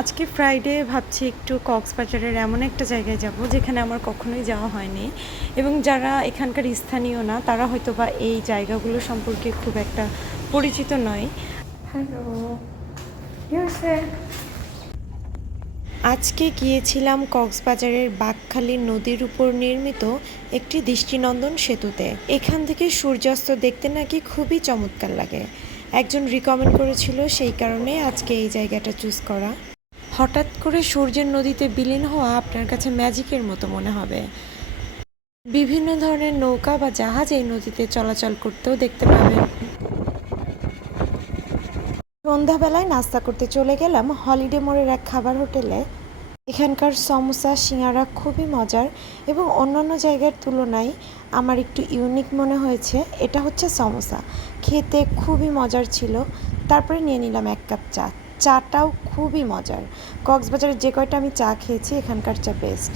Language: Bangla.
আজকে ফ্রাইডে ভাবছি একটু কক্সবাজারের এমন একটা জায়গায় যাব যেখানে আমার কখনোই যাওয়া হয়নি এবং যারা এখানকার স্থানীয় না তারা হয়তো বা এই জায়গাগুলো সম্পর্কে খুব একটা পরিচিত নয়। হ্যালো আজকে গিয়েছিলাম কক্সবাজারের বাঘখালী নদীর উপর নির্মিত একটি দৃষ্টিনন্দন সেতুতে। এখান থেকে সূর্যাস্ত দেখতে নাকি খুবই চমৎকার লাগে। একজন রিকমেন্ড করেছিল সেই কারণে আজকে এই জায়গাটা চুজ করা। হঠাৎ করে সূর্যের নদীতে বিলীন হওয়া আপনার কাছে ম্যাজিকের মতো মনে হবে। বিভিন্ন ধরনের নৌকা বা জাহাজ এই নদীতে চলাচল করতেও দেখতে পাবেন। সন্ধ্যাবেলায় নাস্তা করতে চলে গেলাম হলিডে মোড়ের এক খাবার হোটেলে। এখানকার সমোসা, সিঙ্গারা খুবই মজার এবং অন্যান্য জায়গার তুলনায় আমার একটু ইউনিক মনে হয়েছে। এটা হচ্ছে সমোসা। খেতে খুবই মজার ছিল। তারপরে নিয়ে নিলাম এক কাপ চা। চাটাও খুবই মজার। কক্সবাজারের যে কয়টা আমি চা খেয়েছি এখানকার চা বেস্ট